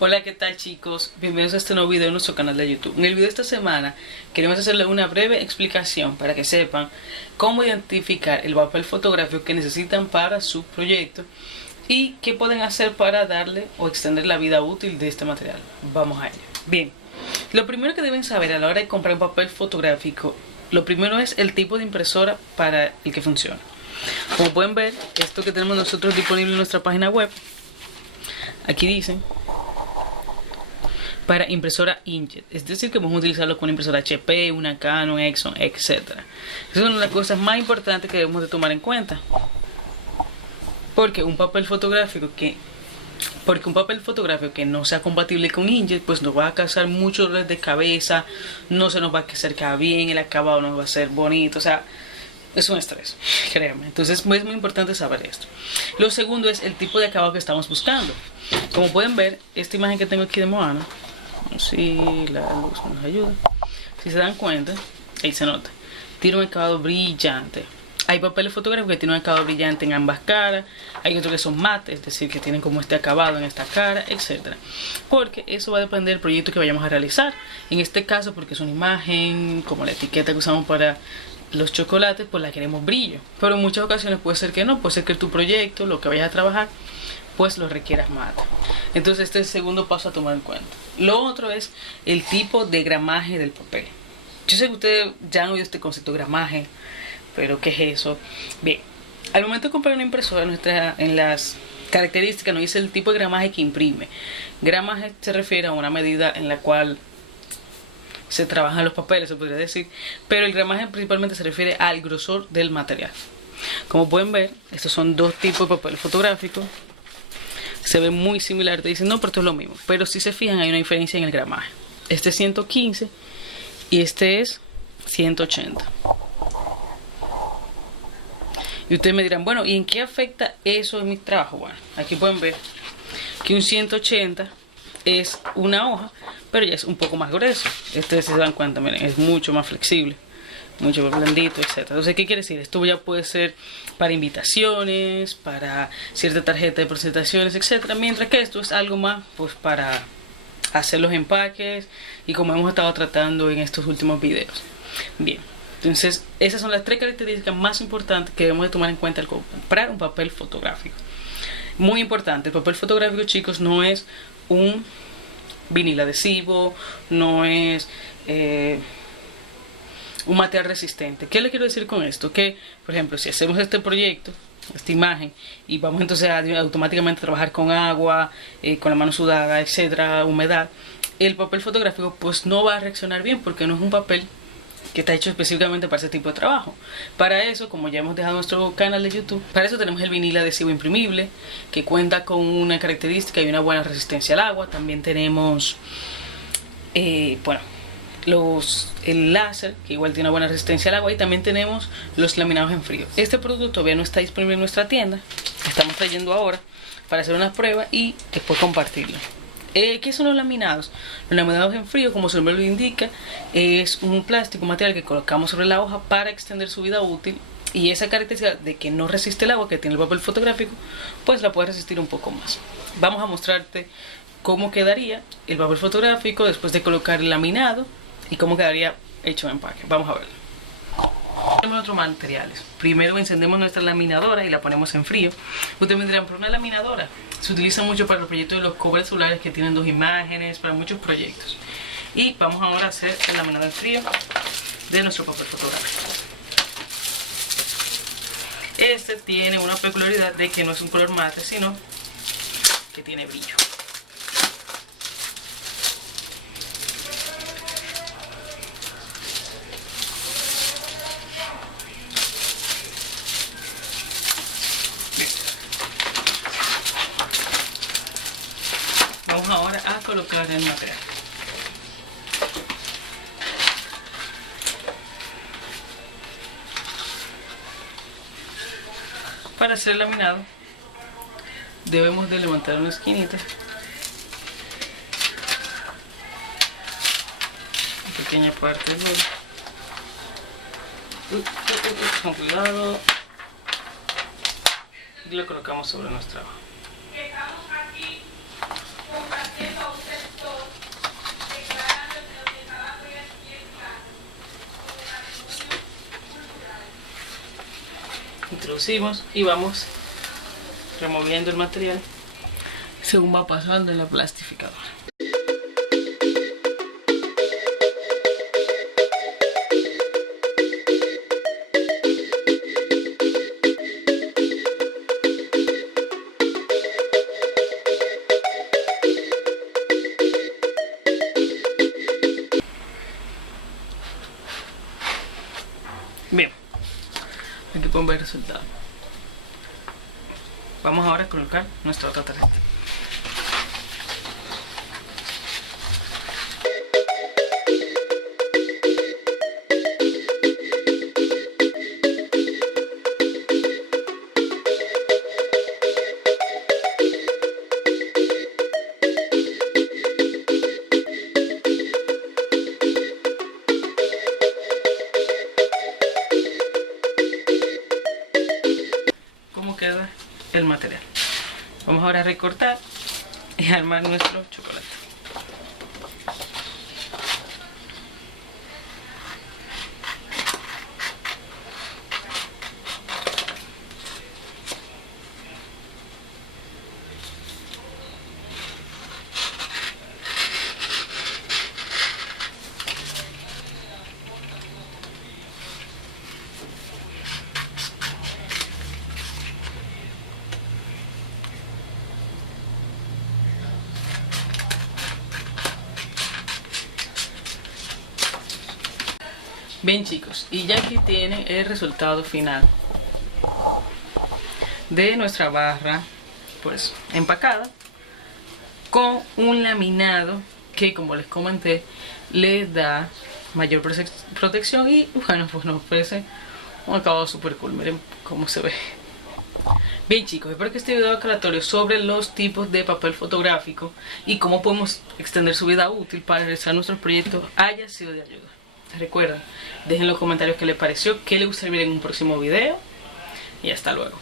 Hola, ¿qué tal chicos? Bienvenidos a este nuevo video en nuestro canal de YouTube. En el video de esta semana queremos hacerles una breve explicación para que sepan cómo identificar el papel fotográfico que necesitan para su proyecto y qué pueden hacer para darle o extender la vida útil de este material. Vamos a ello. Bien, lo primero que deben saber a la hora de comprar un papel fotográfico, lo primero es el tipo de impresora para el que funciona. Como pueden ver, esto que tenemos nosotros disponible en nuestra página web, aquí dicen para impresora inkjet, es decir que podemos utilizarlo con una impresora HP, una Canon, Epson, etc. Esas son las cosas más importantes que debemos de tomar en cuenta, porque un papel fotográfico que no sea compatible con inkjet, pues nos va a causar muchos dolores de cabeza, no se nos va a acercar bien, el acabado no va a ser bonito, o sea, es un estrés, créanme. Entonces es muy importante saber esto. Lo segundo es el tipo de acabado que estamos buscando. Como pueden ver, esta imagen que tengo aquí de Moana, si la luz nos ayuda, si se dan cuenta, ahí se nota, tiene un acabado brillante. Hay papeles fotográficos que tienen un acabado brillante en ambas caras, hay otros que son mate, es decir, que tienen como este acabado en esta cara, etc. Porque eso va a depender del proyecto que vayamos a realizar. En este caso, porque es una imagen, como la etiqueta que usamos para los chocolates, pues la queremos brillo. Pero en muchas ocasiones puede ser que no, puede ser que tu proyecto, lo que vayas a trabajar, pues lo requieras mate. Entonces este es el segundo paso a tomar en cuenta. Lo otro es el tipo de gramaje del papel. Yo sé que ustedes ya han oído este concepto de gramaje, pero ¿qué es eso? Bien, al momento de comprar una impresora, en las características nos dice el tipo de gramaje que imprime. Gramaje se refiere a una medida en la cual se trabajan los papeles, se podría decir, pero el gramaje principalmente se refiere al grosor del material. Como pueden ver, estos son dos tipos de papel fotográfico. Se ve muy similar, te dicen no, pero esto es lo mismo, pero si se fijan hay una diferencia en el gramaje. Este es 115 y este es 180. Y ustedes me dirán, bueno, ¿y en qué afecta eso en mi trabajo? Bueno, aquí pueden ver que un 180 es una hoja, pero ya es un poco más grueso. Este, si se dan cuenta, miren, es mucho más flexible, mucho más blandito, etc. Entonces, ¿qué quiere decir? Esto ya puede ser para invitaciones, para cierta tarjeta de presentaciones, etc. Mientras que esto es algo más pues para hacer los empaques y como hemos estado tratando en estos últimos videos. Bien, entonces esas son las tres características más importantes que debemos de tomar en cuenta al comprar un papel fotográfico. Muy importante, el papel fotográfico, chicos, no es un vinil adhesivo, no es un material resistente. ¿Qué le quiero decir con esto? Que, por ejemplo, si hacemos este proyecto, esta imagen, y vamos entonces a automáticamente trabajar con agua, con la mano sudada, etcétera, humedad, el papel fotográfico pues no va a reaccionar bien porque no es un papel que está hecho específicamente para ese tipo de trabajo. Para eso, como ya hemos dejado nuestro canal de YouTube, para eso tenemos el vinil adhesivo imprimible, que cuenta con una característica y una buena resistencia al agua. También tenemos, el láser, que igual tiene una buena resistencia al agua, y también tenemos los laminados en frío. Este producto todavía no está disponible en nuestra tienda, estamos trayendo ahora para hacer una prueba y después compartirlo. ¿Qué son los laminados? Los laminados en frío, como su nombre lo indica, es un plástico, un material que colocamos sobre la hoja para extender su vida útil, y esa característica de que no resiste el agua que tiene el papel fotográfico, pues la puede resistir un poco más. Vamos a mostrarte cómo quedaría el papel fotográfico después de colocar el laminado y cómo quedaría hecho en empaque. Vamos a verlo. Tenemos otros materiales. Primero encendemos nuestra laminadora y la ponemos en frío. Ustedes me dirán, ¿por una laminadora? Se utiliza mucho para los proyectos de los covers celulares que tienen dos imágenes, para muchos proyectos. Y vamos ahora a hacer el laminado en frío de nuestro papel fotográfico. Este tiene una peculiaridad de que no es un color mate, sino que tiene brillo. Vamos ahora a colocar el material. Para hacer el laminado debemos de levantar una esquinita, una pequeña parte del borde. Con cuidado, y lo colocamos sobre nuestra hoja. introducimos y vamos removiendo el material según va pasando en la plastificadora. Bien, aquí pueden ver el resultado. Vamos ahora a colocar nuestra otra tarjeta. ¿Cómo queda el material? Vamos ahora a recortar y armar nuestro chocolate. Bien chicos, y ya aquí tienen el resultado final de nuestra barra pues empacada con un laminado que, como les comenté, les da mayor protección y bueno, pues nos ofrece un acabado super cool. Miren cómo se ve. Bien chicos, espero que este video aclaratorio sobre los tipos de papel fotográfico y cómo podemos extender su vida útil para realizar nuestros proyectos haya sido de ayuda. Recuerden, dejen en los comentarios qué les pareció, qué les gustaría ver en un próximo video y hasta luego.